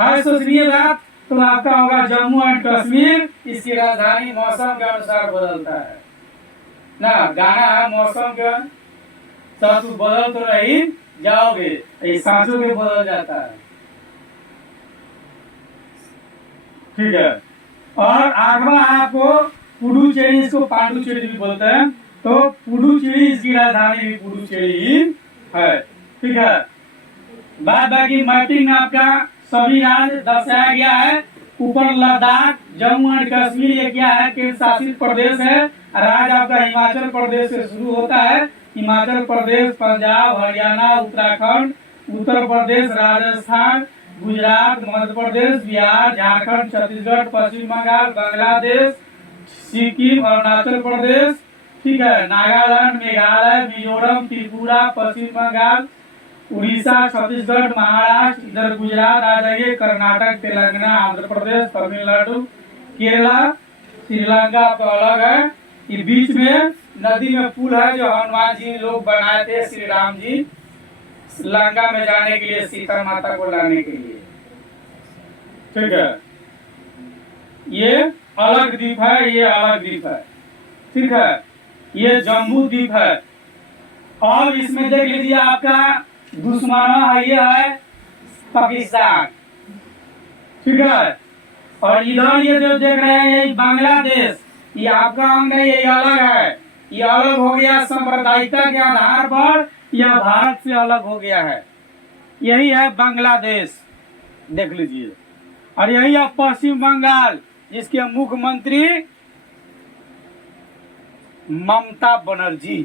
है सोचनीय बात। तो आपका होगा जम्मू एंड कश्मीर, इसकी राजधानी मौसम के अनुसार बदलता है ना। गाना है मौसम के सब बदल तो रही जाओगे, ये सांसों के बदल जाता है। ठीक है। और आठवां आपको पुडुचेरी, इसको पांडुचेरी भी बोलते हैं, तो पुडुचेरी इसकी राजधानी भी पुडुचेरी ही है। ठीक है। बाद बाकी मैपिंग आपका सभी राज्य दर्शाया गया है। ऊपर लद्दाख, जम्मू एंड कश्मीर ये क्या है, केंद्र शासित प्रदेश है। राज्य आपका हिमाचल प्रदेश से शुरू होता है। हिमाचल प्रदेश, पंजाब, हरियाणा, उत्तराखंड, उत्तर प्रदेश, राजस्थान, गुजरात, मध्य प्रदेश, बिहार, झारखंड, छत्तीसगढ़, पश्चिम बंगाल, बांग्लादेश, सिक्किम, अरुणाचल प्रदेश, ठीक है, नागालैंड, मेघालय, मिजोरम, त्रिपुरा, पश्चिम बंगाल, उड़ीसा, छत्तीसगढ़, महाराष्ट्र, इधर गुजरात आ जाइए, कर्नाटक, तेलंगाना, आंध्र प्रदेश, तमिलनाडु, केरला, श्रीलंका तो अलग है। ये बीच में नदी में पुल है जो हनुमान जी लोग बनाए थे, श्री राम जी लंका में जाने के लिए, सीता माता को लाने के लिए। ठीक है। ये अलग द्वीप है, ये अलग द्वीप है। ठीक है। ये जम्बू द्वीप है। और इसमें देख लीजिए आपका दुश्मन है, ये है पाकिस्तान। ठीक है। और इधर ये जो देख रहे हैं ये बांग्लादेश, ये आपका अंग नहीं, ये अलग है। ये अलग हो गया सांप्रदायिकता के आधार पर, यह भारत से अलग हो गया है। यही है बांग्लादेश, देख लीजिए। और यही है पश्चिम बंगाल, जिसके मुख्यमंत्री ममता बनर्जी।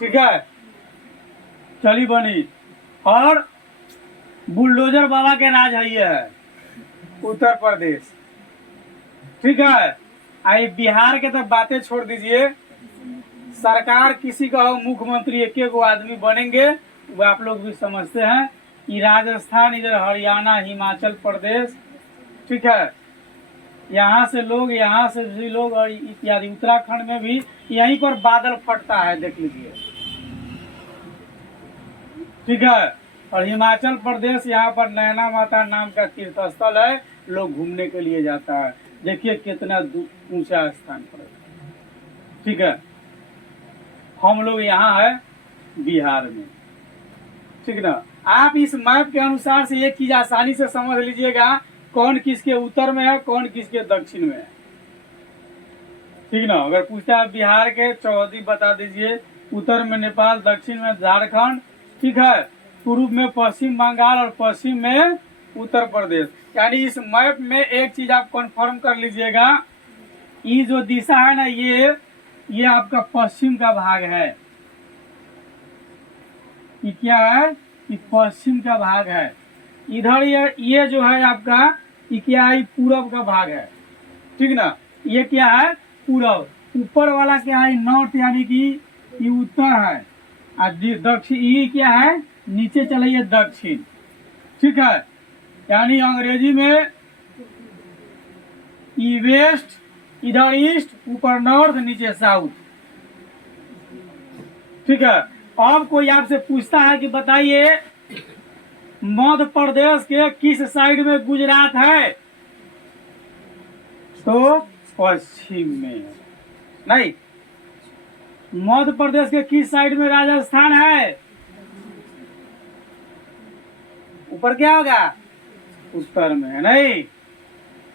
ठीक है। चली बनी। और बुलडोजर बाबा के राज है, ये है उत्तर प्रदेश। ठीक है। आई बिहार के तो बातें छोड़ दीजिए, सरकार किसी का हो, मुख्यमंत्री एक एक आदमी बनेंगे, वो आप लोग भी समझते हैं। ये राजस्थान, इधर हरियाणा, हिमाचल प्रदेश, ठीक है, यहाँ से लोग, यहाँ से भी लोग, और इत्यादि। उत्तराखंड में भी यहीं पर बादल फटता है, देख लीजिए। ठीक है। और हिमाचल प्रदेश, यहाँ पर नैना माता नाम का तीर्थ स्थल है, लोग घूमने के लिए जाता है। देखिए कितना ऊंचा स्थान पर है। ठीक है। हम लोग यहाँ है बिहार में। ठीक ना। आप इस मैप के अनुसार से एक चीज आसानी से समझ लीजिएगा, कौन किसके उत्तर में है, कौन किसके दक्षिण में है। ठीक ना। अगर पूछता है बिहार के चौहदी बता दीजिए, उत्तर में नेपाल, दक्षिण में झारखंड, ठीक है, पूर्व में पश्चिम बंगाल और पश्चिम में उत्तर प्रदेश। यानी इस मैप में एक चीज आप कंफर्म कर लीजिएगा, ये जो दिशा है ना, ये आपका पश्चिम का भाग है। ये क्या है, ये पश्चिम का भाग है। इधर ये जो है आपका, ये क्या है, पूरब का भाग है। ठीक ना। ये क्या है, पूरब। ऊपर वाला क्या है, नॉर्थ, यानी कि ये उत्तर है। और दक्षिण ये क्या है, नीचे चलिए दक्षिण। ठीक है। यानी अंग्रेजी में ई वेस्ट, इधर ईस्ट, ऊपर नॉर्थ, नीचे साउथ। ठीक है। अब कोई आपसे पूछता है कि बताइए मध्य प्रदेश के किस साइड में गुजरात है, तो पश्चिम में। नहीं, मध्य प्रदेश के किस साइड में राजस्थान है, ऊपर क्या होगा, उत्तर में। नहीं,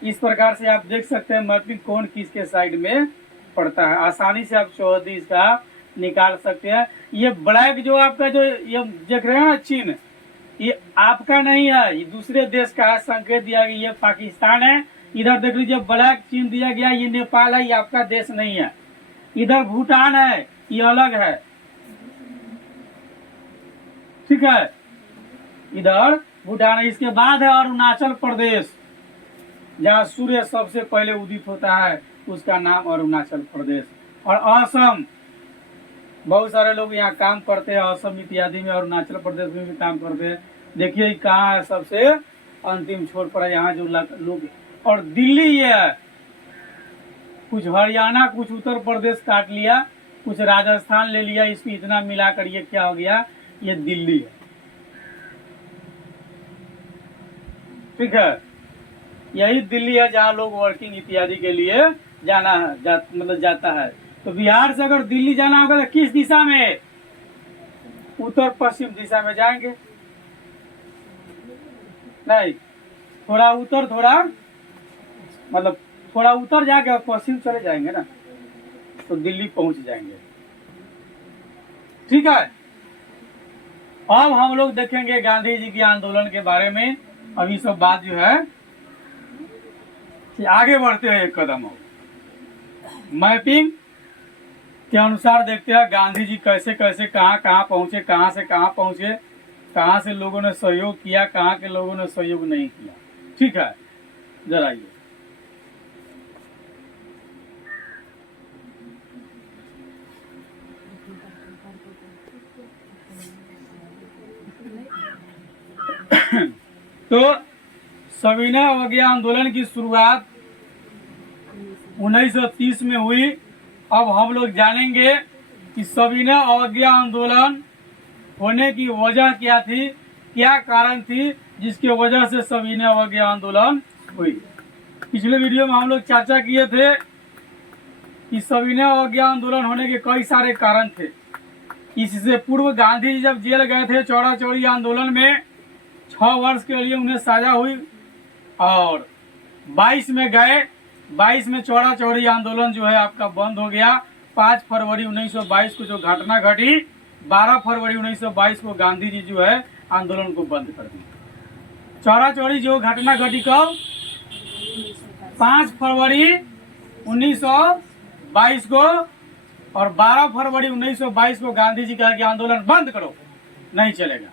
इस प्रकार से आप देख सकते हैं मैपिंग कौन किसके साइड में पड़ता है। आसानी से आप चौहदी इसका निकाल सकते हैं। ये ब्लैक जो आपका जो ये देख रहे हैं ना चिन्ह, ये आपका नहीं है, ये दूसरे देश का है। संकेत दिया गया ये पाकिस्तान है। इधर देख लीजिए ब्लैक चिन्ह दिया गया, ये नेपाल है, ये आपका देश नहीं है। इधर भूटान है, ये अलग है। ठीक है, इधर भूटान है। इसके बाद है अरुणाचल प्रदेश, जहाँ सूर्य सबसे पहले उदित होता है, उसका नाम अरुणाचल प्रदेश। और असम, बहुत सारे लोग यहाँ काम करते हैं, असम इत्यादि में, अरुणाचल प्रदेश में भी काम करते हैं। देखिए कहाँ है, सबसे अंतिम छोर पर है यहाँ जो लोग। और दिल्ली ये है, कुछ हरियाणा, कुछ उत्तर प्रदेश काट लिया, कुछ राजस्थान ले लिया, इसमें इतना मिलाकर ये क्या हो गया, ये दिल्ली है। ठीक है। यही दिल्ली है जहाँ लोग वर्किंग इत्यादि के लिए जाना है, मतलब जाता है। तो बिहार से अगर दिल्ली जाना होगा तो किस दिशा में? उत्तर पश्चिम दिशा में जाएंगे। नहीं, थोड़ा उत्तर, थोड़ा मतलब थोड़ा उत्तर जाके पश्चिम चले जाएंगे ना, तो दिल्ली पहुंच जाएंगे। ठीक है। अब हम लोग देखेंगे गांधी जी के आंदोलन के बारे में। अभी सब बात जो है कि आगे बढ़ते हैं एक कदम और मैपिंग के अनुसार देखते हैं गांधी जी कैसे कैसे कहाँ कहाँ पहुंचे, कहाँ से कहाँ पहुंचे, कहाँ से लोगों ने सहयोग किया, कहाँ के लोगों ने सहयोग नहीं किया। ठीक है, जरा ये तो सविनय अवज्ञा आंदोलन की शुरुआत 1930 में हुई। अब हम लोग जानेंगे कि सविनय अवज्ञा आंदोलन होने की वजह क्या थी, क्या कारण थी जिसकी वजह से सविनय अवज्ञा आंदोलन हुई। पिछले वीडियो में हम लोग चर्चा किए थे कि सविनय अवज्ञा आंदोलन होने के कई सारे कारण थे। इससे पूर्व गांधी जी जब जेल गए थे चौड़ा चौड़ी आंदोलन में, 6 वर्ष के लिए उन्हें सजा हुई और 22 में गए, 22 में चौड़ा चौड़ी आंदोलन जो है आपका बंद हो गया। 5 फरवरी 1922 को जो घटना घटी, 12 फरवरी 1922 को गांधी जी जो है आंदोलन को बंद कर दिया। चौड़ा चौड़ी जो घटना घटी कब? 5 फरवरी 1922 को, और 12 फरवरी 1922 को गांधी जी कहा कि आंदोलन बंद करो, नहीं चलेगा।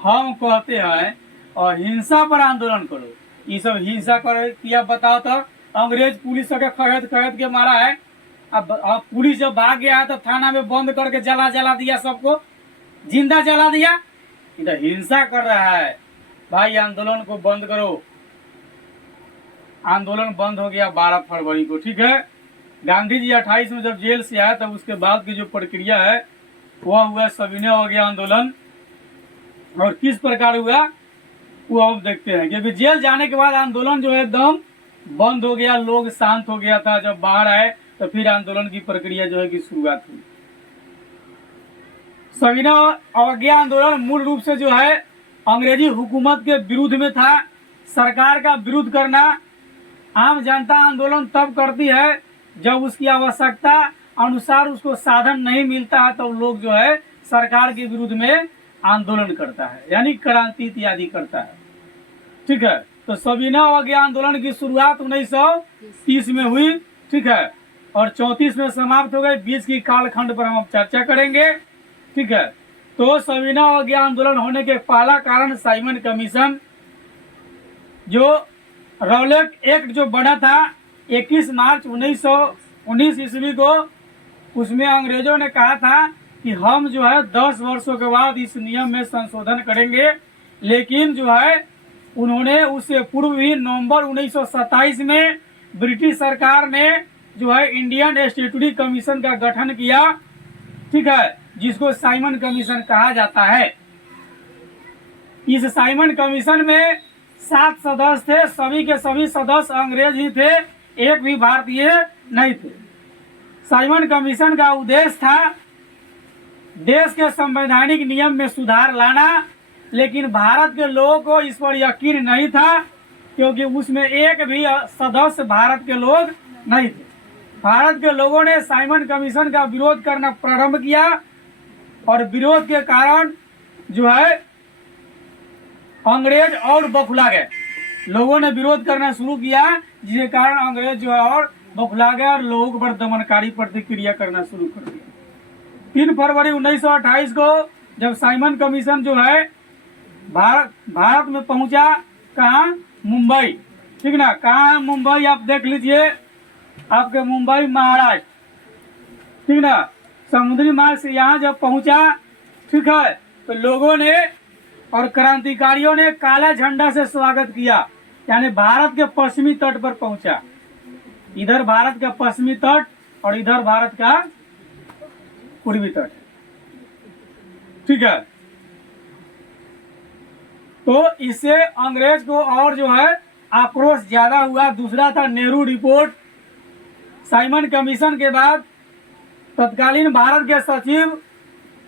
हम कहते हैं और हिंसा पर आंदोलन करो। ये सब हिंसा कर किया, बताओ तो। अंग्रेज पुलिस के खरीद खरीद के मारा है। अब पुलिस जब भाग गया है तो थाना में बंद करके जला दिया, सबको जिंदा जला दिया। इधर हिंसा कर रहा है। भाई आंदोलन को बंद करो। आंदोलन बंद हो गया 12 फरवरी को। ठीक है। गांधी जी 28 में जब जेल से आए तब उसके बाद की जो प्रक्रिया है वह हुआ सविनय अवज्ञा आंदोलन। और किस प्रकार हुआ वो हम देखते हैं, क्योंकि जेल जाने के बाद आंदोलन जो है एकदम बंद हो गया, लोग शांत हो गया था। जब बाहर आए तो फिर आंदोलन की प्रक्रिया जो है की शुरुआत हुई। सविनय अवज्ञा आंदोलन मूल रूप से जो है अंग्रेजी हुकूमत के विरुद्ध में था। सरकार का विरोध करना आम जनता आंदोलन तब करती है जब उसकी आवश्यकता अनुसार उसको साधन नहीं मिलता है, तो लोग जो है सरकार के विरुद्ध में आंदोलन करता है, यानी क्रांति इत्यादि करता है। ठीक है। तो सविनय अवज्ञा आंदोलन की शुरुआत 1930 में हुई। ठीक है। और 34 में समाप्त हो गई। बीच की कालखंड पर हम चर्चा करेंगे। ठीक है। तो सविनय अवज्ञा आंदोलन होने के पहला कारण साइमन कमीशन, जो रौलेट एक्ट जो बना था 21 मार्च 1919 ईस्वी को, उसमें अंग्रेजों ने कहा था कि हम जो है 10 वर्षों के बाद इस नियम में संशोधन करेंगे। लेकिन जो है उन्होंने उससे पूर्व ही नवंबर 1927 में ब्रिटिश सरकार ने जो है इंडियन स्टैट्यूटरी कमीशन का गठन किया। ठीक है। जिसको साइमन कमीशन कहा जाता है। इस साइमन कमीशन में 7 सदस्य थे। सभी के सभी सदस्य अंग्रेज ही थे, एक भी भारतीय नहीं थे। साइमन कमीशन का उद्देश्य था देश के संवैधानिक नियम में सुधार लाना, लेकिन भारत के लोगों को इस पर यकीन नहीं था, क्योंकि उसमें एक भी सदस्य भारत के लोग नहीं थे। भारत के लोगों ने साइमन कमीशन का विरोध करना प्रारंभ किया और विरोध के कारण जो है अंग्रेज और बौखला गए। लोगों ने विरोध करना शुरू किया, जिसके कारण अंग्रेज जो है और बौखला गए और लोगों पर दमनकारी प्रतिक्रिया करना शुरू कर दिया। 3 फरवरी 1928 को जब साइमन कमीशन जो है भारत में पहुंचा, कहाँ? मुंबई। ठीक ना। कहाँ? मुंबई। आप देख लीजिए, आपके मुंबई महाराष्ट्र। ठीक ना। समुद्री मार्ग से यहाँ जब पहुंचा, ठीक है, तो लोगों ने और क्रांतिकारियों ने काला झंडा से स्वागत किया, यानी भारत के पश्चिमी तट पर पहुंचा। इधर भारत का पश्चिमी तट और इधर भारत का पूर्वी तट। ठीक है। तो इससे अंग्रेज को और जो है आक्रोश ज्यादा हुआ। दूसरा था नेहरू रिपोर्ट। साइमन कमीशन के बाद तत्कालीन भारत के सचिव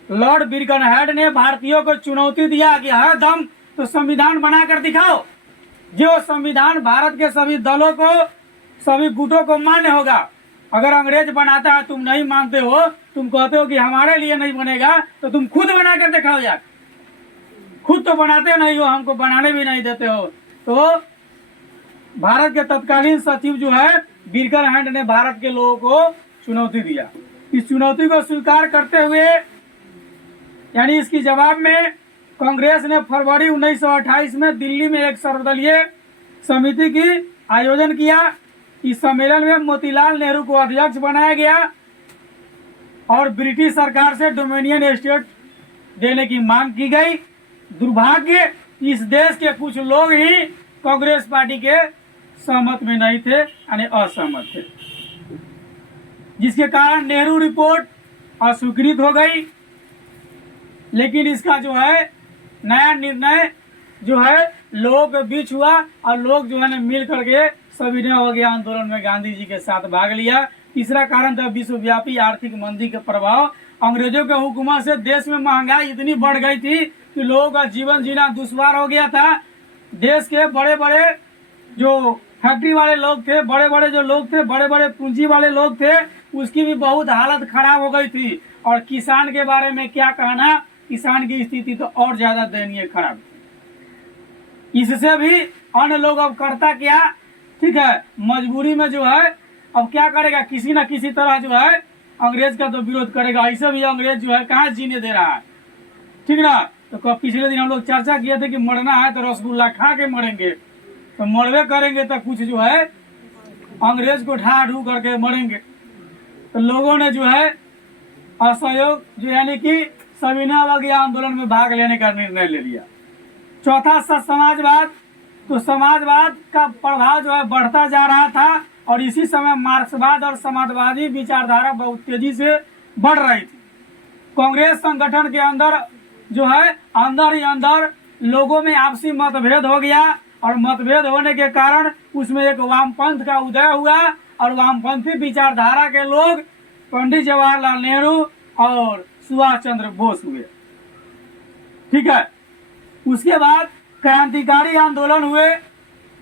लॉर्ड बिरकनहेड ने भारतीयों को चुनौती दिया कि है दम तो संविधान बनाकर दिखाओ, जो संविधान भारत के सभी दलों को, सभी गुटों को मान्य होगा। अगर अंग्रेज बनाता है, तुम नहीं मानते हो, तुम कहते हो कि हमारे लिए नहीं बनेगा, तो तुम खुद बनाकर दिखाओ यार। खुद तो बनाते नहीं हो, हमको बनाने भी नहीं देते हो। तो भारत के तत्कालीन सचिव जो है बिरकनहेड ने भारत के लोगों को चुनौती दिया। इस चुनौती को स्वीकार करते हुए, यानी इसकी जवाब में कांग्रेस ने फरवरी 1928 में दिल्ली में एक सर्वदलीय समिति की आयोजन किया। इस सम्मेलन में मोतीलाल नेहरू को अध्यक्ष बनाया गया और ब्रिटिश सरकार से डोमिनियन स्टेट देने की मांग की गई। दुर्भाग्य, इस देश के कुछ लोग ही कांग्रेस पार्टी के सहमत में नहीं थे, यानी असहमत थे, जिसके कारण नेहरू रिपोर्ट अस्वीकृत हो गई। लेकिन इसका जो है नया निर्णय जो है लोगों के बीच हुआ और लोग जो है ना मिल करके सविनय अवज्ञा आंदोलन में गांधी जी के साथ भाग लिया। तीसरा कारण था विश्वव्यापी आर्थिक मंदी के प्रभाव। अंग्रेजों के हुकूमत से देश में महंगाई इतनी बढ़ गई थी कि लोगों का जीवन जीना दुश्वार हो गया था। देश के बड़े बड़े जो फैक्ट्री वाले लोग थे, बड़े बड़े जो लोग थे, बड़े बड़े पूंजी वाले लोग थे, उसकी भी बहुत हालत खराब हो गई थी। और किसान के बारे में क्या कहना, किसान की स्थिति तो और ज्यादा दयनीय खराब थी। इससे भी अन्य लोग अब करता क्या, ठीक है, मजबूरी में जो है अब क्या करेगा, किसी न किसी तरह जो है अंग्रेज का तो विरोध करेगा। ऐसे भी अंग्रेज जो है कहाँ जीने दे रहा है, ठीक ना। तो पिछले दिन हम लोग चर्चा किए थे कि मरना है तो रसगुल्ला खा के मरेंगे, तो मरवे करेंगे तो कुछ जो है अंग्रेज को ढा ढू करके मरेंगे। तो लोगों ने जो है असहयोग जो यानी कि सविनय अवज्ञा आंदोलन में भाग लेने का निर्णय ले लिया। चौथा समाजवाद। तो समाजवाद का प्रभाव जो है बढ़ता जा रहा था और इसी समय मार्क्सवाद और समाजवादी विचारधारा बहुत तेजी से बढ़ रही थी। कांग्रेस संगठन के अंदर जो है अंदर ही अंदर लोगों में आपसी मतभेद हो गया और मतभेद होने के कारण उसमें एक वामपंथ का उदय हुआ और वामपंथी विचारधारा के लोग पंडित जवाहरलाल नेहरू और सुभाष चंद्र बोस हुए, ठीक है। उसके बाद क्रांतिकारी आंदोलन हुए।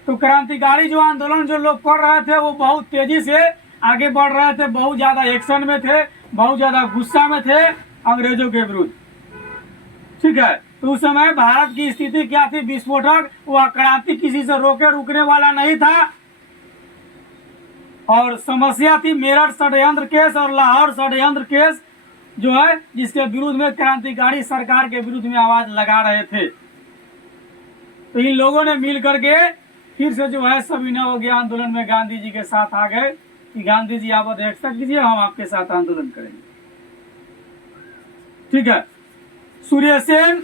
तो क्रांतिकारी जो आंदोलन जो लोग कर रहे थे वो बहुत तेजी से आगे बढ़ रहे थे, बहुत ज्यादा एक्शन में थे, बहुत ज्यादा गुस्सा में थे अंग्रेजों के विरुद्ध, ठीक है। तो उस समय भारत की स्थिति क्या थी, विस्फोटक। वह क्रांति किसी से रोके रुकने वाला नहीं था और समस्या थी मेरठ षड्यंत्र केस और लाहौर षड्यंत्र केस जो है, जिसके विरुद्ध में क्रांतिकारी सरकार के विरुद्ध में आवाज लगा रहे थे। तो इन लोगों ने मिल करके फिर से जो है सविनय अवज्ञा आंदोलन में गांधी जी के साथ आ गए कि गांधी जी आप अध्यक्षता कीजिए, हम आपके साथ आंदोलन करेंगे, ठीक है। सूर्य सेन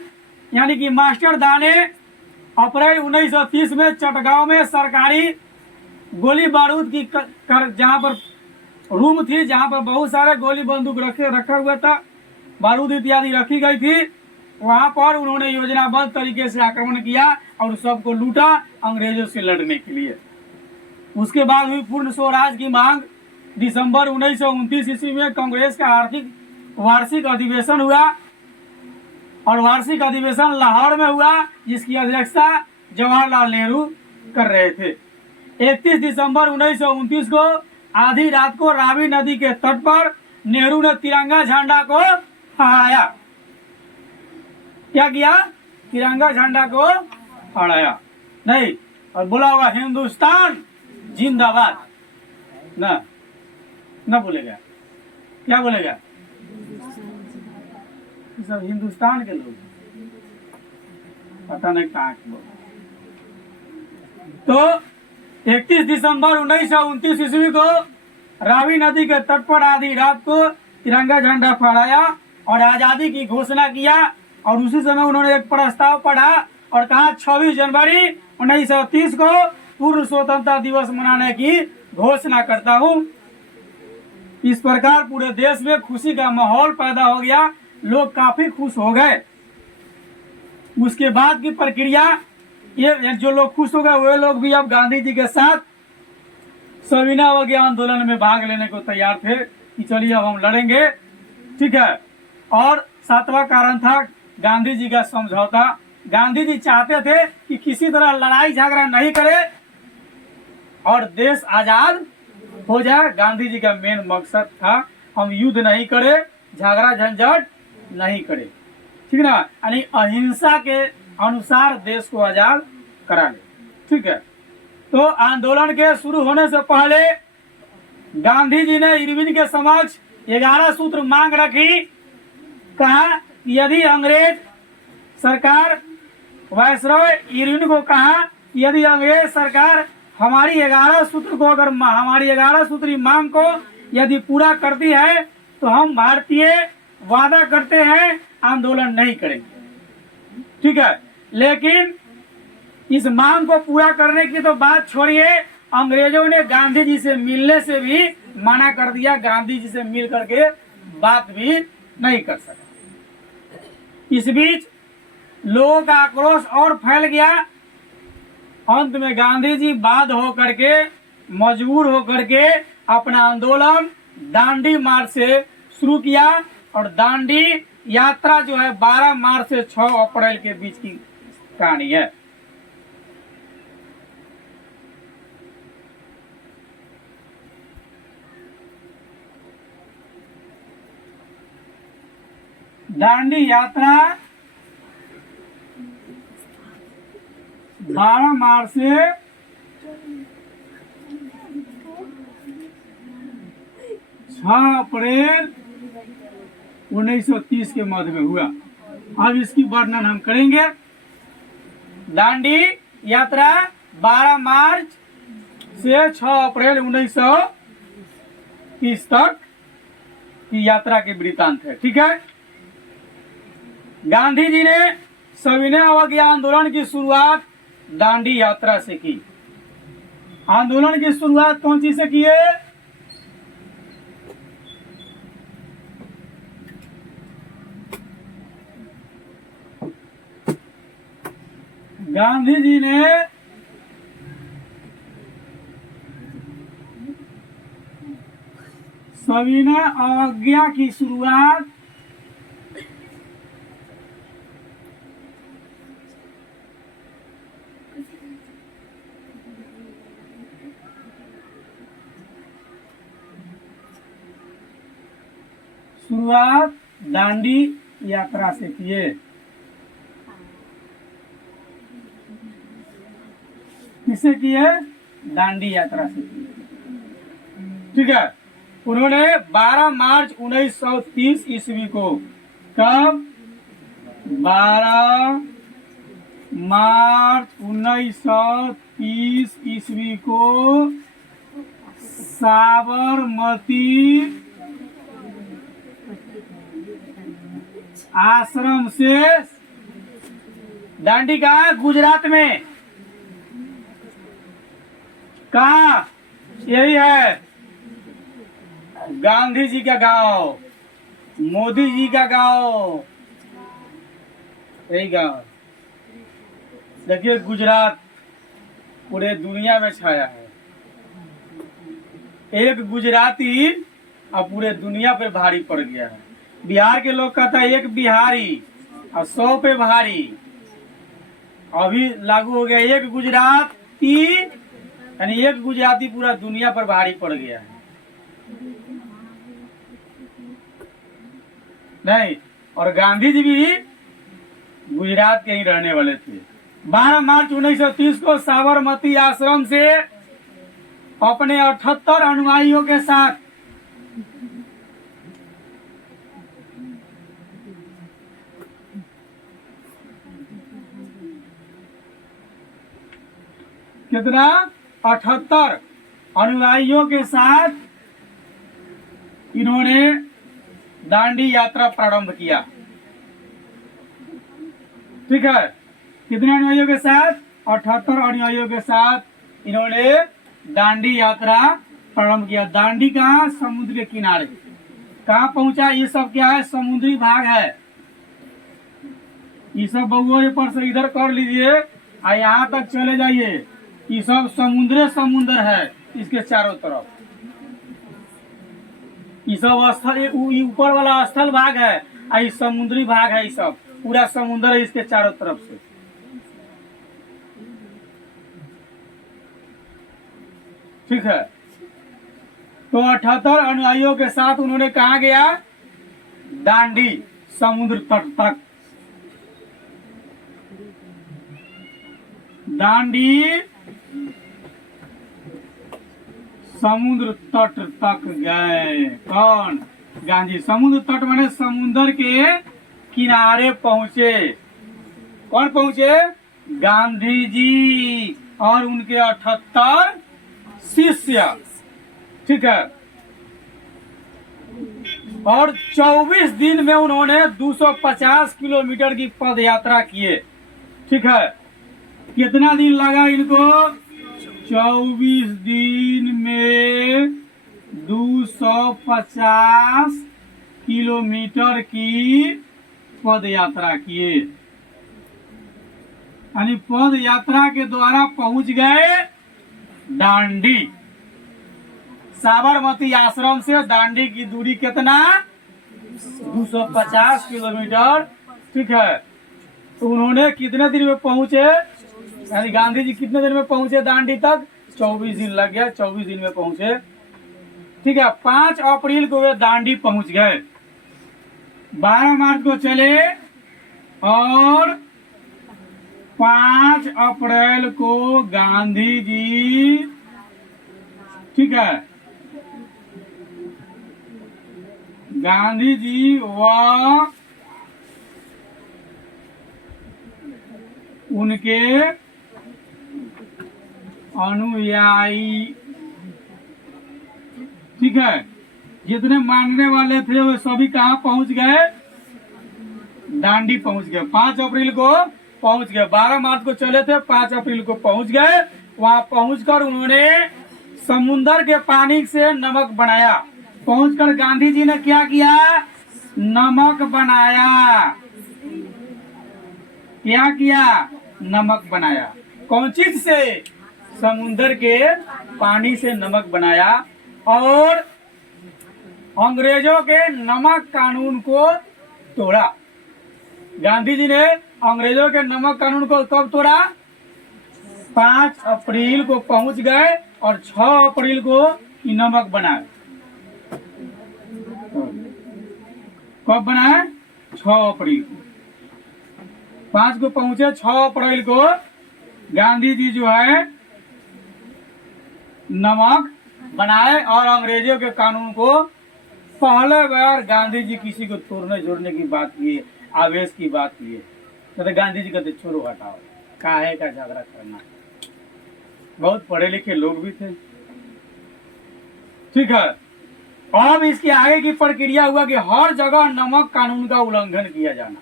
यानी कि मास्टर दाने अप्रैल 1930 में चटगांव में सरकारी गोली बारूद की जहां पर रूम थी, जहां पर बहुत सारे गोली बंदूक रखा हुआ था, बारूद इत्यादि रखी गई थी, वहां पर उन्होंने योजनाबद्ध तरीके से आक्रमण किया और सबको लूटा अंग्रेजों से लड़ने के लिए। उसके बाद हुई पूर्ण स्वराज की मांग। दिसंबर 1929 ईस्वी में कांग्रेस का आर्थिक वार्षिक अधिवेशन हुआ और वार्षिक अधिवेशन लाहौर में हुआ, जिसकी अध्यक्षता जवाहरलाल नेहरू कर रहे थे। 31 दिसंबर 1929 को आधी रात को रावी नदी के तट पर नेहरू ने तिरंगा झंडा को फहराया। क्या किया, तिरंगा झंडा को फहराया नहीं, और बोला होगा हिंदुस्तान जिंदाबाद, ना ना बोलेगा, क्या बोलेगा, सब हिंदुस्तान के लोग, पता नहीं कहाँ के लोग। तो 31 दिसंबर 1929 ईस्वी को रावी नदी के तट पर आधी रात को तिरंगा झंडा फहराया और आजादी की घोषणा किया। और उसी समय उन्होंने एक प्रस्ताव पढ़ा और कहा 26 जनवरी 1930 को पूर्ण स्वतंत्रता दिवस मनाने की घोषणा करता हूँ। इस प्रकार पूरे देश में खुशी का माहौल पैदा हो गया, लोग काफी खुश हो गए। उसके बाद की प्रक्रिया, ये जो लोग खुश हो गए वे लोग भी अब गांधी जी के साथ सविनय अवज्ञा आंदोलन में भाग लेने को तैयार थे कि चलिए अब हम लड़ेंगे। ठीक है। और सातवां कारण था गांधी जी का समझौता। गांधी जी चाहते थे कि किसी तरह लड़ाई झगड़ा नहीं करे और देश आजाद हो जाए। गांधी जी का मेन मकसद था हम युद्ध नहीं करे, झगड़ा झंझट नहीं करे, ठीक ना, यानी अहिंसा के अनुसार देश को आजाद करा ले। ठीक है। तो आंदोलन के शुरू होने से पहले गांधी जी ने इरविन के समक्ष 11 सूत्र मांग रखी। कहा यदि अंग्रेज सरकार, वायसरॉय इरविन को कहा यदि अंग्रेज सरकार हमारी 11 सूत्र को, अगर हमारी 11 सूत्री मांग को यदि पूरा करती है तो हम भारतीय वादा करते हैं आंदोलन नहीं करेंगे। ठीक है। लेकिन इस मांग को पूरा करने की तो बात छोड़िए, अंग्रेजों ने गांधी जी से मिलने से भी मना कर दिया। गांधी जी से मिल करके बात भी नहीं कर सका। इस बीच लोगों का आक्रोश और फैल गया। अंत में गांधी जी बाध्य होकर के, मजबूर होकर के अपना आंदोलन दांडी मार्च से शुरू किया। और दांडी यात्रा जो है 12 मार्च से 6 अप्रैल के बीच की कहानी है। दांडी यात्रा 12 मार्च से 6 अप्रैल 1930 के मध्य में हुआ। अब इसकी वर्णन हम करेंगे। दांडी यात्रा 12 मार्च से 6 अप्रैल 1930 तक की यात्रा के वृत्तांत है। ठीक है। गांधी जी ने सविनय अवज्ञा आंदोलन की शुरुआत दांडी यात्रा से की। आंदोलन की शुरुआत कौन सी से की है? गांधी जी ने सविनय अवज्ञा की शुरुआत दांडी यात्रा से किए। किसे किए? दांडी यात्रा से किए। ठीक है। उन्होंने 12 मार्च 1930 ईस्वी को, कब? 12 मार्च 1930 ईस्वी को साबरमती आश्रम से, दांडी कहाँ है? गुजरात में। कहाँ? यही है गांधी जी का गांव, मोदी जी का गांव, यही गांव। देखिए गुजरात पूरे दुनिया में छाया है। एक गुजराती अब पूरे दुनिया पे भारी पड़ गया है। बिहार के लोग कहता है एक बिहारी और 100 पे भारी। अभी लागू हो गया एक गुजराती, यानी एक गुजराती पूरा दुनिया पर भारी पड़ गया है। नहीं, और गांधी जी भी गुजरात के ही रहने वाले थे। 12 मार्च 1930 को साबरमती आश्रम से अपने 78 अनुयायियों के साथ कितना? 78 अनुयायियों के साथ इन्होंने दांडी यात्रा प्रारंभ किया। ठीक है। कितने अनुयायियों के साथ? 78 अनुयायियों के साथ इन्होंने दांडी यात्रा प्रारंभ किया। दांडी कहाँ? समुद्र के किनारे। कहाँ पहुंचा? ये सब क्या है? समुद्री भाग है। ये सब बउआ ये पर से इधर कर लीजिए और यहाँ तक चले जाइए। ये सब समुद्र है इसके चारों तरफ। ये सब स्थल, ये ऊपर वाला स्थल भाग है और ये समुद्री भाग है। ये सब पूरा समुद्र है इसके चारों तरफ से। ठीक है, तो 78 अनुयायियों के साथ उन्होंने कहा गया दांडी समुद्र तट तक। दांडी समुद्र तट तक गए। कौन? गांधी। समुद्र तट माने समुद्र के किनारे पहुंचे। कौन पहुंचे? गांधी जी और उनके 78 शिष्य। ठीक है, और 24 दिन में उन्होंने 250 किलोमीटर की पद यात्रा किए। ठीक है, कितना दिन लगा इनको? 24 दिन में 250 किलोमीटर की पद यात्रा किए। यानी पद यात्रा के द्वारा पहुंच गए दांडी। साबरमती आश्रम से दांडी की दूरी कितना? 250 किलोमीटर। ठीक है, तो उन्होंने कितने दिन में पहुंचे? यानी गांधी जी कितने दिन में पहुंचे दांडी तक? 24 दिन लग गया। 24 दिन में पहुंचे। ठीक है, 5 अप्रैल को वे दांडी पहुंच गए। 12 मार्च को चले और 5 अप्रैल को गांधी जी, ठीक है, गांधी जी व उनके अनुयायी, ठीक है, जितने मानने वाले थे वे सभी कहाँ पहुंच गए? दांडी पहुंच गए। 5 अप्रैल को पहुंच गए। 12 मार्च को चले थे, 5 अप्रैल को पहुंच गए। वहां पहुंचकर उन्होंने समुद्र के पानी से नमक बनाया। पहुंचकर गांधी जी ने क्या किया? नमक बनाया। क्या किया? नमक बनाया। कौन चीज से? समुद्र के पानी से नमक बनाया। और अंग्रेजों के नमक कानून को तोड़ा। गांधी जी ने अंग्रेजों के नमक कानून को कब तोड़ा? 5 अप्रैल को पहुंच गए और 6 अप्रैल को नमक बनाए। कब बनाए? 6 अप्रैल को। 5 को पहुंचे, 6 अप्रैल को गांधी जी जो है नमक बनाए और अंग्रेजों के कानून को पहले बार गांधी जी किसी को तोड़ने जोड़ने की बात किए, आवेश की बात किए। तो गांधी जी कहते छोड़ो हटाओ, काहे का झगड़ा करना। बहुत पढ़े लिखे लोग भी थे। ठीक है, अब इसके आगे की प्रक्रिया हुआ कि हर जगह नमक कानून का उल्लंघन किया जाना।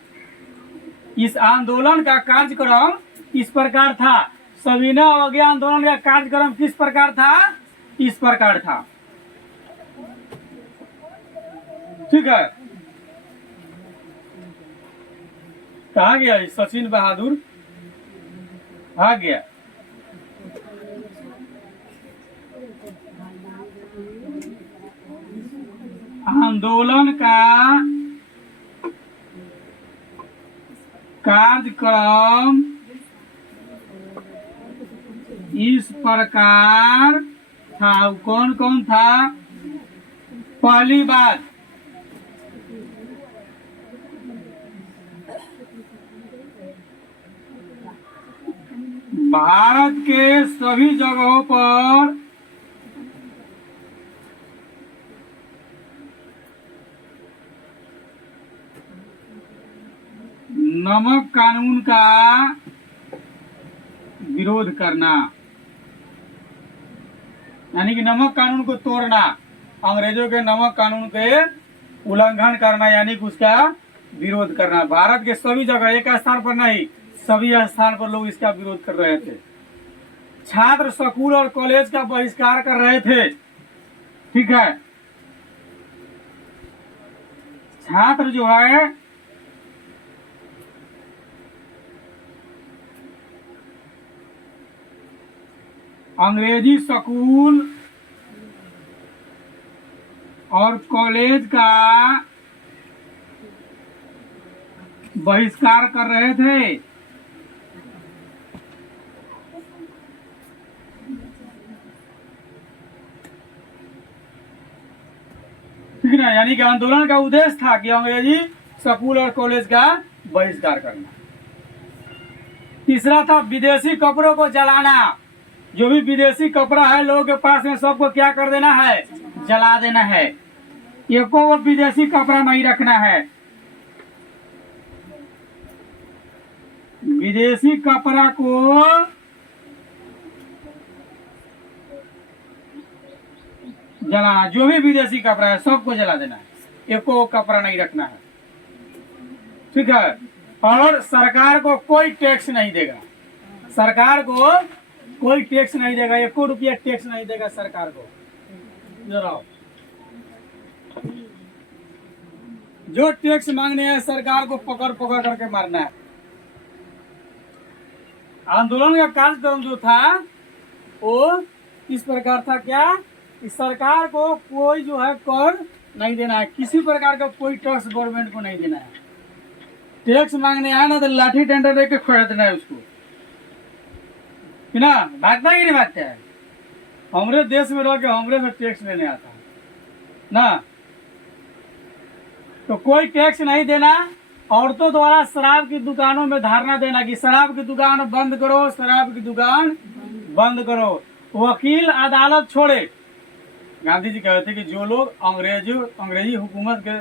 इस आंदोलन का कार्यक्रम इस प्रकार था। सविनय अवज्ञा आंदोलन का कार्यक्रम किस प्रकार था? इस प्रकार था। ठीक है, कहा गया सचिन बहादुर आ गया। आंदोलन का कार्यक्रम इस प्रकार था। कौन कौन था? पहली बात, भारत के सभी जगहों पर नमक कानून का विरोध करना, यानी कि नमक कानून को तोड़ना, अंग्रेजों के नमक कानून के उल्लंघन करना, यानी कि उसका विरोध करना। भारत के सभी जगह, एक स्थान पर नहीं, सभी स्थान पर लोग इसका विरोध कर रहे थे। छात्र स्कूल और कॉलेज का बहिष्कार कर रहे थे। ठीक है, छात्र जो है अंग्रेजी स्कूल और कॉलेज का बहिष्कार कर रहे थे। ठीक है ना, यानी कि आंदोलन का उद्देश्य था कि अंग्रेजी स्कूल और कॉलेज का बहिष्कार करना। तीसरा था विदेशी कपड़ों को जलाना। जो भी विदेशी कपड़ा है लोगों के पास में सबको क्या कर देना है, जला देना है। एको वो विदेशी कपड़ा नहीं रखना है। विदेशी कपड़ा को जलाना, जो भी विदेशी कपड़ा है सबको जला देना है, एको कपड़ा नहीं रखना है। ठीक है। और सरकार को कोई टैक्स नहीं देगा, सरकार को कोई टैक्स नहीं देगा, एको रुपया टैक्स नहीं देगा सरकार को। जरा जो टैक्स मांगने हैं सरकार को पकड़ पकड़ करके मारना है। आंदोलन का कार्यक्रम जो था वो इस प्रकार था, क्या कि सरकार को कोई जो है कर नहीं देना है, किसी प्रकार का कोई टैक्स गवर्नमेंट को नहीं देना है। टैक्स मांगने आया ना तो लाठी डंडा लेके खड़ा देना है उसको, कि ना भागता ही नहीं भागता है। हमारे देश में रह के हमरे में टैक्स लेने आता है ना, तो कोई टैक्स नहीं देना। औरतों द्वारा शराब की दुकानों में धारणा देना कि शराब की दुकान बंद करो, शराब की दुकान बंद करो। वकील अदालत छोड़े। गांधी जी कहते कि जो लोग अंग्रेजी हुकूमत के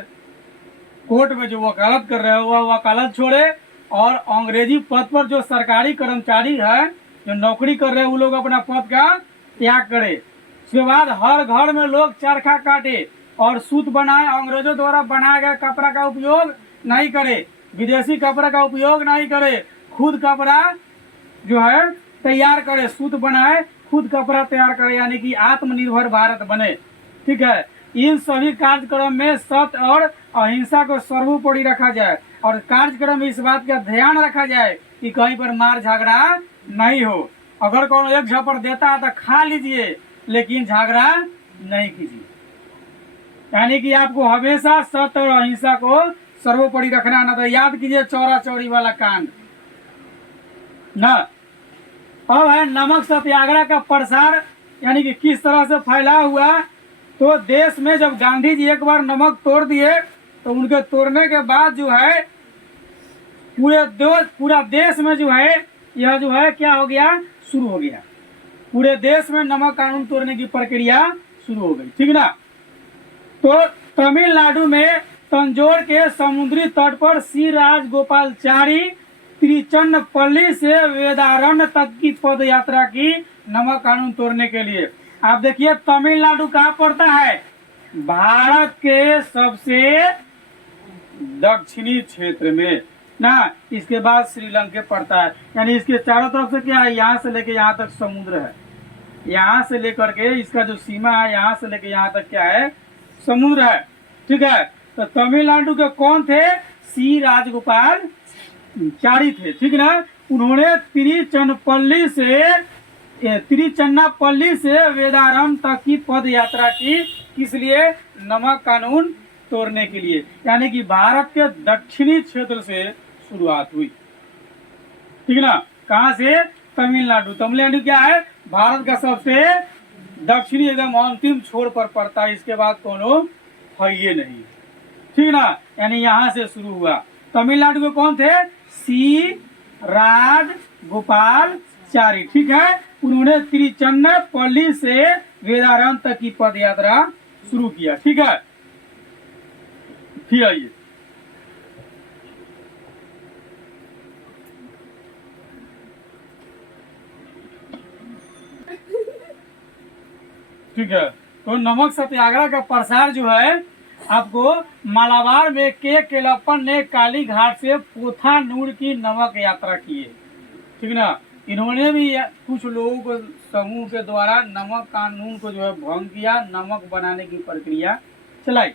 कोर्ट में जो वकालत कर रहे हो वह वकालत छोड़े, और अंग्रेजी पद पर जो सरकारी कर्मचारी है जो नौकरी कर रहे हैं वो लोग अपना पद का त्याग करे। उसके बाद हर घर में लोग चरखा काटे और सूत बनाए, अंग्रेजों द्वारा बनाया गया कपड़ा का उपयोग नहीं करे, विदेशी कपड़ा का उपयोग नहीं करे, खुद कपड़ा जो है तैयार करे, सूत बनाए, खुद कपड़ा तैयार करे, यानी कि आत्मनिर्भर भारत बने। ठीक है। इन सभी कार्यक्रम में सत्य और अहिंसा को सर्वोपरि रखा जाए, और कार्यक्रम में इस बात का ध्यान रखा जाए कि कहीं पर मार झगड़ा नहीं हो। अगर कौन एक झपट देता है तो खा लीजिए, लेकिन झगड़ा नहीं कीजिए। यानी कि आपको हमेशा सत्य और अहिंसा को सर्वोपरि रखना, ना तो याद कीजिए चौरा चौरी वाला कांड ना। अब है नमक सत्याग्रह का प्रसार, यानी कि किस तरह से फैला हुआ। तो देश में जब गांधी जी एक बार नमक तोड़ दिए तो उनके तोड़ने के बाद जो है पूरा देश में जो है यह जो है क्या हो गया, शुरू हो गया। पूरे देश में नमक कानून तोड़ने की प्रक्रिया शुरू हो गई। ठीक ना। तो तमिलनाडु में तंजौर के समुद्री तट पर सी राजगोपालचारी तिरुचन्नपल्ली से वेदारण्य तक की पद यात्रा की नमक कानून तोड़ने के लिए। आप देखिए तमिलनाडु कहाँ पड़ता है, भारत के सबसे दक्षिणी क्षेत्र में ना। इसके बाद श्रीलंका पड़ता है, यानी इसके चारों तरफ से क्या है, यहाँ से लेके यहाँ तक समुद्र है, यहाँ से लेकर के इसका जो सीमा है यहाँ से लेके यहाँ तक क्या है, समुद्र है। ठीक है। तो तमिलनाडु के कौन थे, सी राजगोपालचारी थे। ठीक ना। उन्होंने तिरुचन्नापल्ली से वेदारम तक की पद यात्रा की, किस लिए, नमक कानून तोड़ने के लिए। यानी कि भारत के दक्षिणी क्षेत्र से शुरुआत हुई। ठीक ना। कहाँ से, तमिलनाडु। तमिलनाडु क्या है, भारत का सबसे दक्षिणी एकदम अंतिम छोर पर पड़ता है, इसके बाद कोनो है ये नहीं। ठीक ना। यानी यहाँ से शुरू हुआ। तमिलनाडु के कौन थे, सी राजगोपालचारी। ठीक है। उन्होंने तिरुचन्नापल्ली से वेदारम तक की पद यात्रा शुरू किया। ठीक है। फिर आइए ठीक है। तो नमक सत्याग्रह का प्रसार जो है आपको मालाबार में के केलप्पन ने काली घाट से पोथानूर की नमक यात्रा की है। ठीक ना। इन्होंने भी कुछ लोगों को समूह के द्वारा नमक कानून को जो है भंग किया, नमक बनाने की प्रक्रिया चलाई।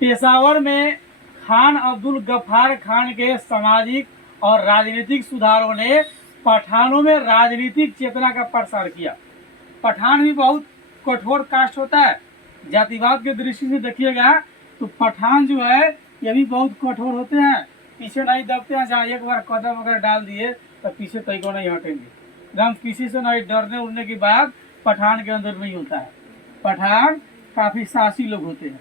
पेशावर में खान अब्दुल गफ्फार खान के सामाजिक और राजनीतिक सुधारों ने पठानों में राजनीतिक चेतना का प्रसार किया। पठान भी बहुत कठोर कास्ट होता है। जातिवाद के दृष्टि से देखिएगा तो पठान जो है ये भी बहुत कठोर होते हैं, पीछे नहीं दबते हैं। जहाँ एक बार कदम अगर डाल दिए तो पीछे कहीं को नहीं हटेंगे, एकदम किसी से नहीं डरने उड़ने की बात पठान के अंदर नहीं होता है। पठान काफी साहसी लोग होते हैं।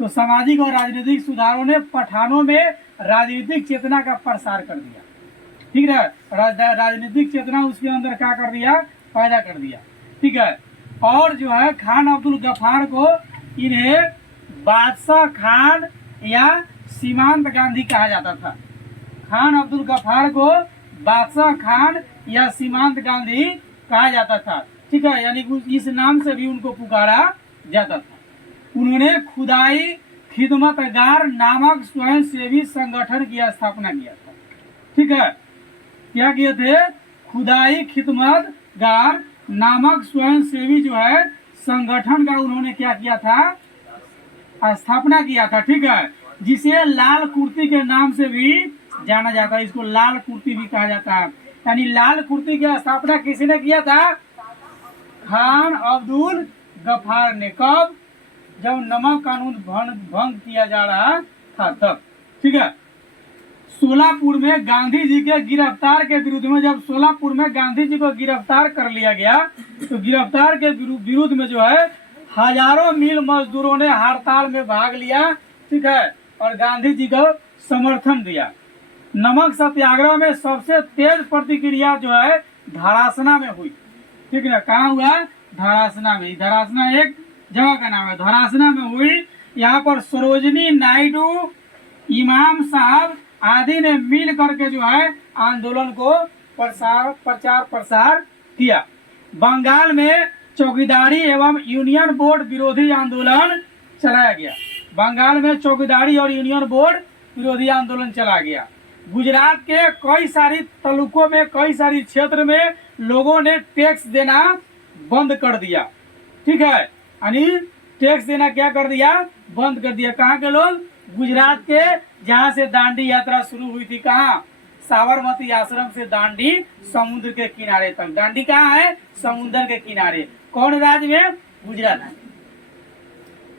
तो सामाजिक और राजनीतिक सुधारों ने पठानों में राजनीतिक चेतना का प्रसार कर दिया, ठीक है। राजनीतिक चेतना उसके अंदर क्या कर दिया, पैदा कर दिया, ठीक है। और जो है खान अब्दुल गफ्फार को इन्हें बादशाह खान या सीमांत गांधी कहा जाता था। खान अब्दुल गफ्फार को बादशाह खान या सीमांत गांधी कहा जाता था, ठीक है। यानी इस नाम से भी उनको पुकारा जाता था। उन्होंने खुदाई खिदमतगार नामक स्वयंसेवी संगठन की स्थापना किया था, ठीक है। क्या किए थे, खुदाई खिदमतगार नामक स्वयंसेवी जो है संगठन का उन्होंने क्या किया था, स्थापना किया था, ठीक है। जिसे लाल कुर्ती के नाम से भी जाना जाता है, इसको लाल कुर्ती भी कहा जाता है। यानी लाल कुर्ती की स्थापना किसी ने किया था, खान अब्दुल गफ्फार ने। कब, जब नमक कानून भंग किया जा रहा था तब, ठीक है। सोलापुर में गांधी जी के गिरफ्तार के विरुद्ध में, जब सोलापुर में गांधी जी को गिरफ्तार कर लिया गया तो गिरफ्तार के विरुद्ध में जो है हजारों मिल मजदूरों ने हड़ताल में भाग लिया, ठीक है, और गांधी जी को समर्थन दिया। नमक सत्याग्रह में सबसे तेज प्रतिक्रिया जो है धरासना में हुई, ठीक है। कहाँ हुआ, धरासना में। धरासना एक जगह का नाम है, धरासना में हुई। यहाँ पर सरोजनी नायडू, इमाम साहब आदि ने मिल करके जो है आंदोलन को प्रचार प्रसार किया। बंगाल में चौकीदारी एवं यूनियन बोर्ड विरोधी आंदोलन चलाया गया। बंगाल में चौकीदारी और यूनियन बोर्ड विरोधी आंदोलन चला गया। गुजरात के कई सारी तालुकों में, कई सारी क्षेत्र में लोगों ने टैक्स देना बंद कर दिया, ठीक है। यानी टैक्स देना क्या कर दिया, बंद कर दिया। कहाँ के लोग, गुजरात के, जहाँ से दांडी यात्रा शुरू हुई थी। कहाँ, साबरमती आश्रम से दांडी समुद्र के किनारे तक। दांडी कहाँ है, समुद्र के किनारे। कौन राज्य में, गुजरात,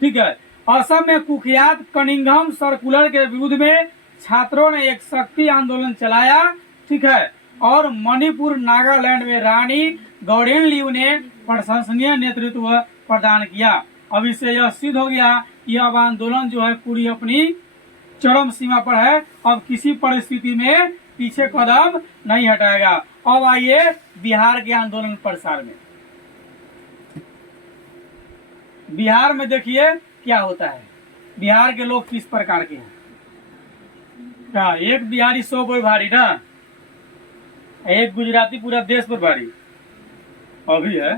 ठीक है। असम में कुख्यात कनिंघम सर्कुलर के विरुद्ध में छात्रों ने एक शक्ति आंदोलन चलाया, ठीक है। और मणिपुर नागालैंड में रानी गौरेनलियू ने प्रशंसनीय नेतृत्व प्रदान किया। अब इससे यह सिद्ध हो गया कि अब आंदोलन जो है पूरी अपनी चरम सीमा पर है, अब किसी परिस्थिति में पीछे कदम नहीं हटाएगा। अब आइए बिहार के आंदोलन प्रसार में। बिहार में देखिए क्या होता है, बिहार के लोग किस प्रकार के हैं। क्या एक बिहारी 100 पर भारी ना, एक गुजराती पूरा देश पर भारी अभी है,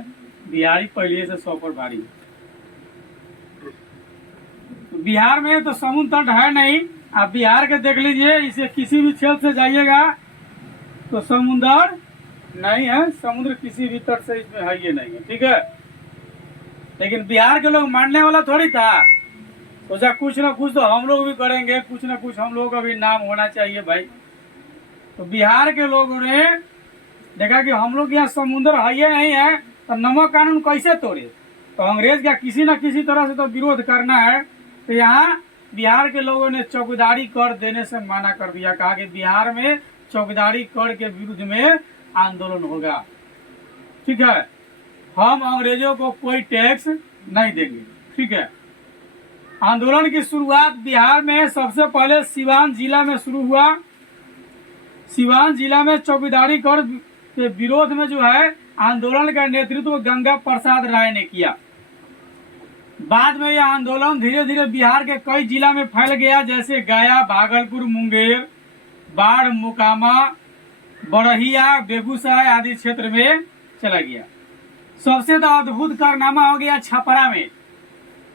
बिहारी पहले से 100 पर भारी। तो बिहार में तो समुद्र तट है नहीं, आप बिहार के देख लीजिए, इसे किसी भी क्षेत्र से जाइएगा तो समुद्र नहीं है, समुद्र किसी भी तट से इसमें है ये नहीं है, ठीक है। लेकिन बिहार के लोग मानने वाला थोड़ी था, सोचा कुछ ना कुछ तो हम लोग भी करेंगे, कुछ ना कुछ हम लोग का भी नाम होना चाहिए भाई। तो बिहार के लोगों ने देखा कि हम लोग यहाँ समुद्र है ये नहीं है, तो नमक कानून कैसे तोड़े, तो अंग्रेज का किसी न किसी तरह से तो विरोध करना है। तो यहाँ बिहार के लोगों ने चौकीदारी कर देने से मना कर दिया। कहा कि बिहार में चौकीदारी कर के विरुद्ध में आंदोलन होगा, ठीक है। हम अंग्रेजों को कोई टैक्स नहीं देंगे, ठीक है। आंदोलन की शुरुआत बिहार में सबसे पहले सिवान जिला में शुरू हुआ। सिवान जिला में चौकीदारी कर के विरोध में जो है आंदोलन का नेतृत्व गंगा प्रसाद राय ने किया। बाद में यह आंदोलन धीरे धीरे बिहार के कई जिला में फैल गया, जैसे गया, भागलपुर, मुंगेर, बाढ़, मोकामा, बड़हिया, बेगूसराय आदि क्षेत्र में चला गया। सबसे तो अद्भुत कारनामा हो गया छपरा में,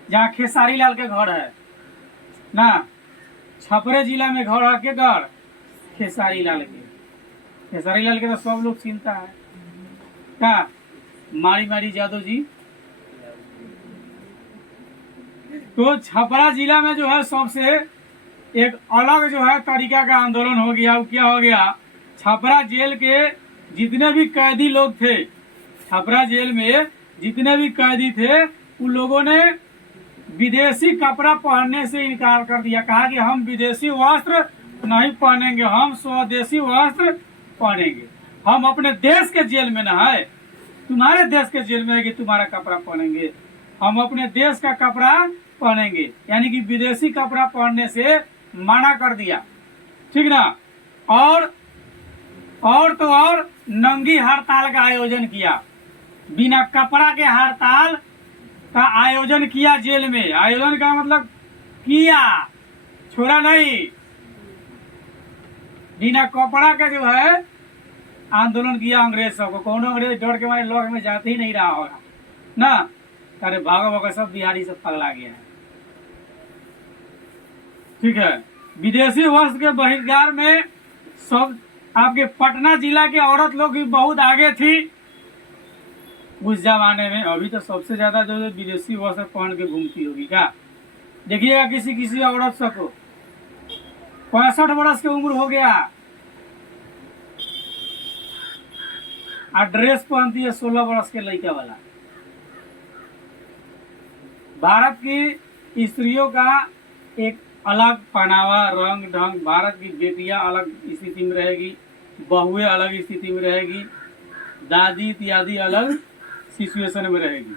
जहाँ खेसारी लाल के घर है ना, छपरे जिला में घर है के घर खेसारी लाल के। खेसारी लाल के तो सब लोग चिंता है, क्या मारी मारी यादव जी। तो छपरा जिला में जो है सबसे एक अलग जो है तरीका का आंदोलन हो गया। क्या हो गया, छपरा जेल के जितने भी कैदी लोग थे, छपरा जेल में जितने भी कैदी थे उन लोगों ने विदेशी कपड़ा पहनने से इनकार कर दिया। कहा कि हम विदेशी वस्त्र नहीं पहनेंगे, हम स्वदेशी वस्त्र पहनेंगे। हम अपने देश के जेल में ना है, तुम्हारे देश के जेल में है कि तुम्हारा कपड़ा पहनेंगे, हम अपने देश का कपड़ा पहनेंगे। यानी कि विदेशी कपड़ा पहनने से मना कर दिया, ठीक ना। और तो और नंगी हड़ताल का आयोजन किया, बिना कपड़ा के हड़ताल का आयोजन किया जेल में। आयोजन का मतलब किया, छोड़ा नहीं। बिना कपड़ा का जो है आंदोलन किया अंग्रेज सबको। कौन अंग्रेज डर के मारे लॉक में जाते ही नहीं रहा होगा ना, अरे भागो भागो सब बिहारी सब पगला गया है, ठीक है। विदेशी वस्त्र के बहिष्कार में सब आपके पटना जिला के औरत लोग भी बहुत आगे थी उस जमाने में। अभी तो सबसे ज्यादा जो है विदेशी वस्त्र पहन के घूमती होगी क्या, देखिएगा किसी किसी औरत सबको 65 वर्ष की उम्र हो गया और ड्रेस पहनती है 16 वर्ष के लड़का वाला। भारत की स्त्रियों का एक अलग पहनावा, रंग ढंग, भारत की बेटियां अलग स्थिति में रहेगी, बहुएं अलग स्थिति में रहेगी, दादी इत्यादि अलग सिचुएशन में रहेगी।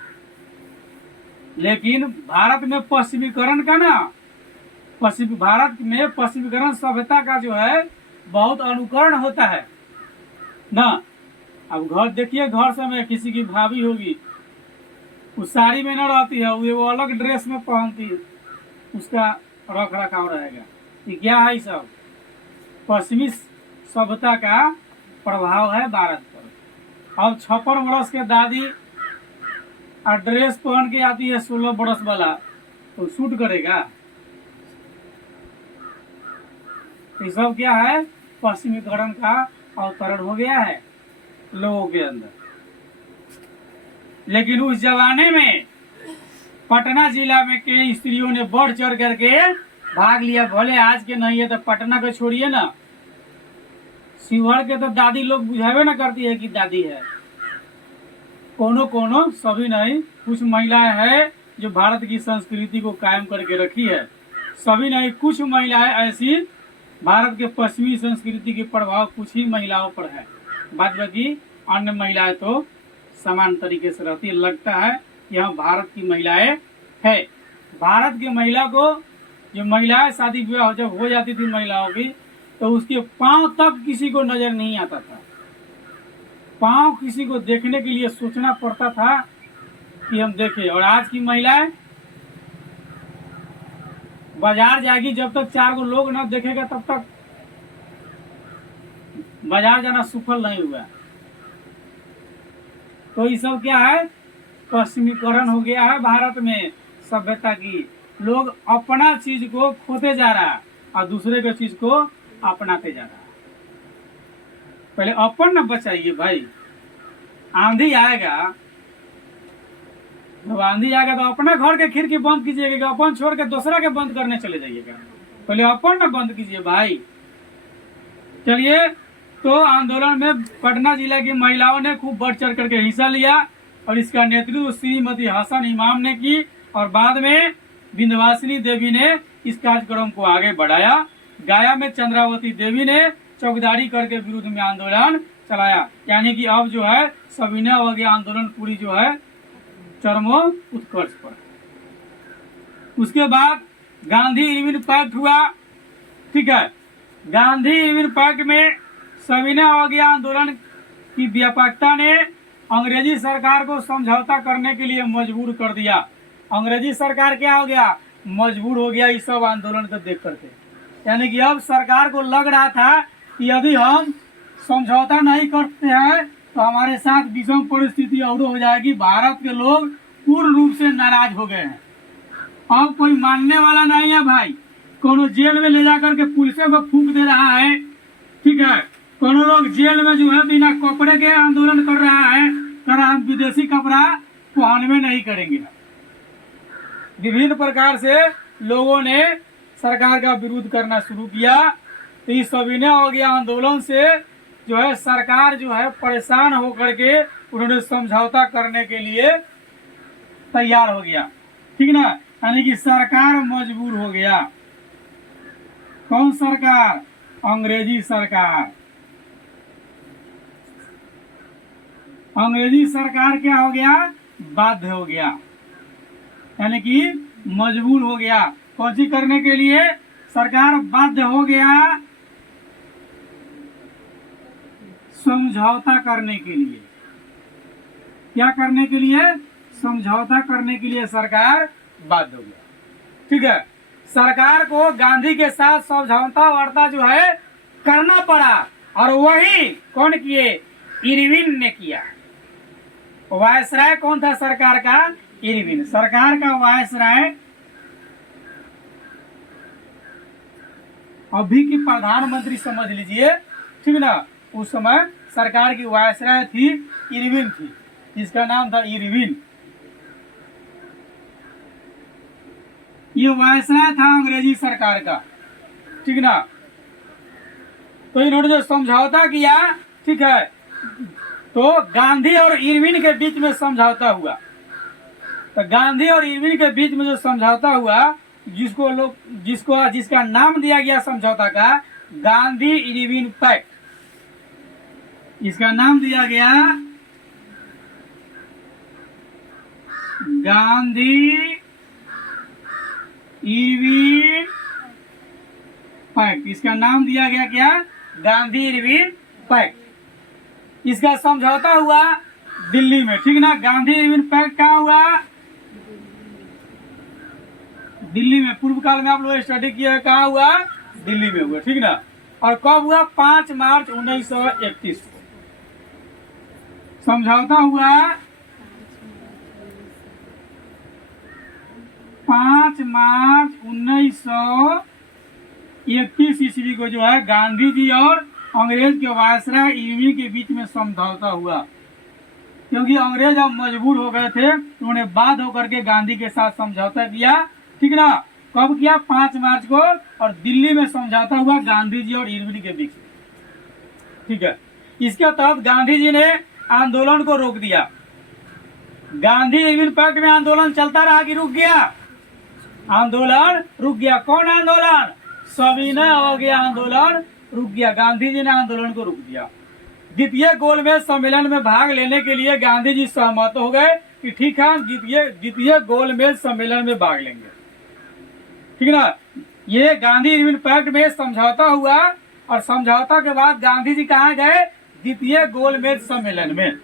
लेकिन भारत में पश्चिमीकरण का ना, भारत में पश्चिमीकरण सभ्यता का जो है बहुत अनुकरण होता है ना। अब घर देखिए, घर समय किसी की भाभी होगी, उस साड़ी में न रहती है, वो अलग ड्रेस में पहनती है, उसका रख रखाव रहेगा। ये क्या है, सब पश्चिमी सभ्यता का प्रभाव है भारत पर। अब 56 वर्ष के दादी और ड्रेस पहन के आती है 16 वर्ष वाला, तो सूट करेगा? ये सब क्या है, पश्चिमीकरण का अवतरण हो गया है लोगों के अंदर। लेकिन उस जमाने में पटना जिला में के स्त्रियों ने बढ़ चढ़ करके भाग लिया। भले आज के नहीं है तो पटना को छोड़िए ना, शिवहर के तो दादी लोग बुझावे ना करती है कि दादी है। कोनो सभी नहीं, कुछ महिलाएं हैं जो भारत की संस्कृति को कायम करके रखी है, सभी नहीं, कुछ महिलाएं ऐसी भारत के पश्चिमी संस्कृति के प्रभाव कुछ ही महिलाओं पर है, बाद बाकी अन्य महिलाएं तो समान तरीके से रहती है। लगता है यहाँ भारत की महिलाएं है। भारत की महिला को, जो महिलाएं शादी विवाह जब हो जाती थी महिलाओं की, तो उसके पांव तक किसी को नजर नहीं आता था। पांव किसी को देखने के लिए सोचना पड़ता था कि हम देखें। और आज की महिलाएं बाजार जाएगी, जब तक 4 गो लोग न देखेगा तब तक बाजार जाना सफल नहीं हुआ। तो ये सब क्या है, पश्चिमीकरण हो गया है भारत में सभ्यता की। लोग अपना चीज को खोते जा रहा है और दूसरे के चीज को अपनाते जा रहा है। पहले अपन न बचाइए भाई, आंधी आएगा, जब आंधी आएगा तो अपना घर के खिड़की बंद कीजिएगा, अपन छोड़ के दूसरा के बंद करने चले जाइएगा। पहले अपन न बंद कीजिए भाई। चलिए, तो आंदोलन में पटना जिला की महिलाओं ने खूब बढ़ चढ़ करके हिस्सा लिया और इसका नेतृत्व श्रीमती हसन इमाम ने की और बाद में विंध्यवासिनी देवी ने इस कार्यक्रम को आगे बढ़ाया। गया में चंद्रावती देवी ने चौकीदारी करके विरुद्ध में आंदोलन चलाया। यानी कि अब जो है सविनय अवज्ञा आंदोलन पूरी जो है चरमो उत्कर्ष पर। उसके बाद गांधी इरविन पैक्ट हुआ, ठीक है। गांधी इरविन पैक्ट में सविनय अवज्ञा आंदोलन की व्यापकता ने अंग्रेजी सरकार को समझौता करने के लिए मजबूर कर दिया। अंग्रेजी सरकार क्या हो गया, मजबूर हो गया इस सब आंदोलन को देख करके। यानी कि अब सरकार को लग रहा था कि यदि हम समझौता नहीं करते हैं तो हमारे साथ विषम परिस्थिति और हो जाएगी। भारत के लोग पूर्ण रूप से नाराज हो गए हैं, अब कोई मानने वाला नहीं है भाई। कोनो जेल में ले जाकर के पुलिसों को फूंक दे रहा है, ठीक है। कोनो लोग जेल में जो है बिना कपड़े के आंदोलन कर रहा है, कर हम विदेशी कपड़ा पहन में नहीं करेंगे। विभिन्न प्रकार से लोगों ने सरकार का विरोध करना शुरू किया। तो इस सविनय अवज्ञा आंदोलन से जो है सरकार जो है परेशान होकर के उन्होंने समझौता करने के लिए तैयार हो गया, ठीक ना। यानी कि सरकार मजबूर हो गया। कौन सरकार? अंग्रेजी सरकार। अंग्रेजी सरकार क्या हो गया? बाध्य हो गया, यानी कि मजबूर हो गया। कौन सी करने के लिए? सरकार बाध्य हो गया समझौता करने के लिए। क्या करने के लिए? समझौता करने के लिए सरकार बाध्य हो गया, ठीक है। सरकार को गांधी के साथ समझौता वार्ता जो है करना पड़ा, और वही कौन किए? इरविन ने किया। वायसराय कौन था सरकार का? इरविन। सरकार का वायसराय अभी की प्रधानमंत्री समझ लीजिए, ठीक ना। उस समय सरकार की वायसराय थी इरविन थी, जिसका नाम था इरविन। ये वायसराय था अंग्रेजी सरकार का, ठीक ना। तो इन्होंने जो समझौता किया, ठीक है, तो गांधी और इरविन के बीच में समझौता हुआ। तो गांधी और इरविन के बीच में जो समझौता हुआ, जिसका नाम दिया गया समझौता का गांधी इरविन पैक्ट। इसका नाम दिया गया गांधी इरविन पैक्ट। इसका नाम दिया गया क्या? Gandhi Irwin pact. इसका समझौता हुआ दिल्ली में, ठीक ना। गांधी इरविन पैक्ट कहाँ हुआ? दिल्ली में। पूर्व काल में आप लोग स्टडी किए, कहाँ हुआ? दिल्ली में हुआ, ठीक ना। और कब हुआ? 5 मार्च 1931 को समझौता हुआ। 5 मार्च 1931 ईस्वी को जो है गांधी जी और अंग्रेज के वायसराय इरविन के बीच में समझौता हुआ। क्योंकि अंग्रेज अब मजबूर हो गए थे, उन्होंने बाध्य होकर के गांधी के साथ समझौता किया, ठीक ना। कब किया? 5 मार्च को। और दिल्ली में समझौता हुआ गांधी जी और इरविन के बीच, ठीक है। इसके तहत गांधी जी ने आंदोलन को रोक दिया। गांधी इरविन पैक्ट में आंदोलन चलता रहा कि रुक गया? आंदोलन रुक गया। कौन आंदोलन? सविनय अवज्ञा आंदोलन रुक गया। गांधी जी ने आंदोलन को रोक दिया। द्वितीय गोलमेज सम्मेलन में भाग लेने के लिए गांधी जी सहमत हो गए कि ठीक है, द्वितीय गोलमेज सम्मेलन में भाग लेंगे, ठीक ना। ये गांधी इरविन पैक्ट में समझौता हुआ, और समझौता के बाद गांधी जी कहाँ गए? द्वितीय गोलमेज सम्मेलन में।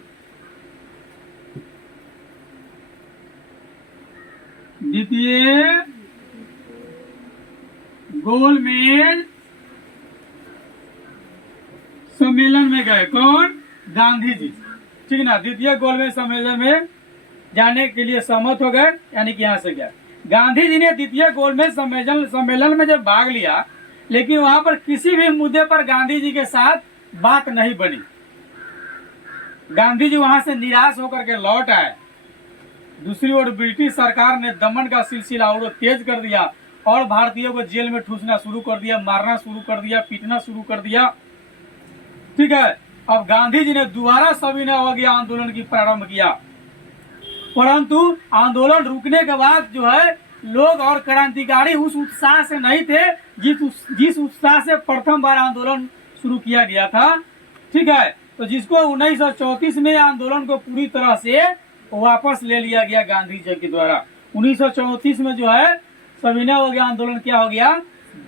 द्वितीय गोलमेज सम्मेलन में गए। कौन? गांधी जी, ठीक ना। द्वितीय गोलमेज सम्मेलन में जाने के लिए सहमत हो गए, यानी कि यहां से गया। गांधी जी ने द्वितीय गोलमेज सम्मेलन में जब भाग लिया, लेकिन वहां पर किसी भी मुद्दे पर गांधी जी के साथ बात नहीं बनी। गांधी जी वहां से निराश होकर के लौट आए। दूसरी ओर ब्रिटिश सरकार ने दमन का सिलसिला और तेज कर दिया, और भारतीयों को जेल में ठूसना शुरू कर दिया, मारना शुरू कर दिया, पीटना शुरू कर दिया, ठीक है। अब गांधी जी ने दोबारा सविनय अवज्ञा आंदोलन की प्रारंभ किया, परंतु आंदोलन रुकने के बाद जो है लोग और क्रांतिकारी उस उत्साह से नहीं थे जिस उत्साह से प्रथम बार आंदोलन शुरू किया गया था, ठीक है। तो जिसको 1934 में आंदोलन को पूरी तरह से वापस ले लिया गया गांधी जी के द्वारा। 1934 में जो है सविनय अवज्ञा आंदोलन क्या हो गया?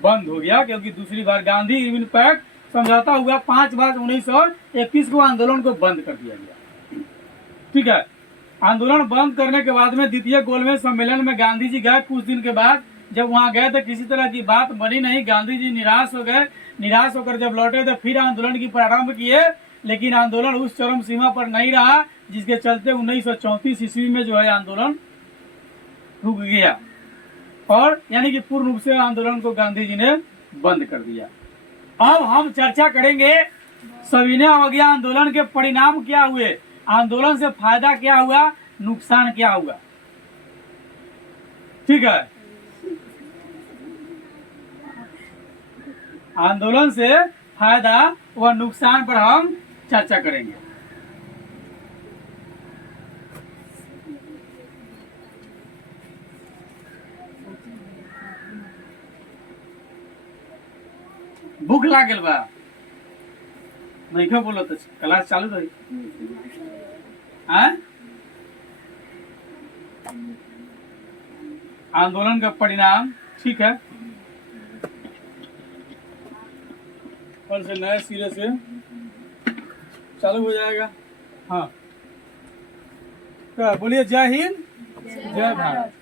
बंद हो गया, क्योंकि दूसरी बार गांधी इरविन पैक्ट समझौता हुआ 5 मार्च 1931 को आंदोलन को बंद कर दिया गया, ठीक है। आंदोलन बंद करने के बाद में द्वितीय गोलमेज सम्मेलन में गांधी जी गए। कुछ दिन के बाद जब वहां गए तो किसी तरह की बात बनी नहीं। गांधी जी निराश हो गए। निराश होकर जब लौटे तो फिर आंदोलन की प्रारंभ किए, लेकिन आंदोलन उस चरम सीमा पर नहीं रहा, जिसके चलते 1934 ईस्वी में जो है आंदोलन रुक गया, और यानी कि पूर्ण रूप से आंदोलन को गांधी जी ने बंद कर दिया। अब हम चर्चा करेंगे सविनय अवज्ञा आंदोलन के परिणाम क्या हुए, आंदोलन से फायदा क्या हुआ, नुकसान क्या हुआ, ठीक है। आंदोलन से फायदा व नुकसान पर हम चर्चा करेंगे। भूख लागल बा नहीं क्यों बोलो तो क्लास चालू रही हाँ? आंदोलन का परिणाम ठीक है कल से नए सिरे से चालू हो जाएगा हाँ क्या बोलिए जय हिंद जय भारत।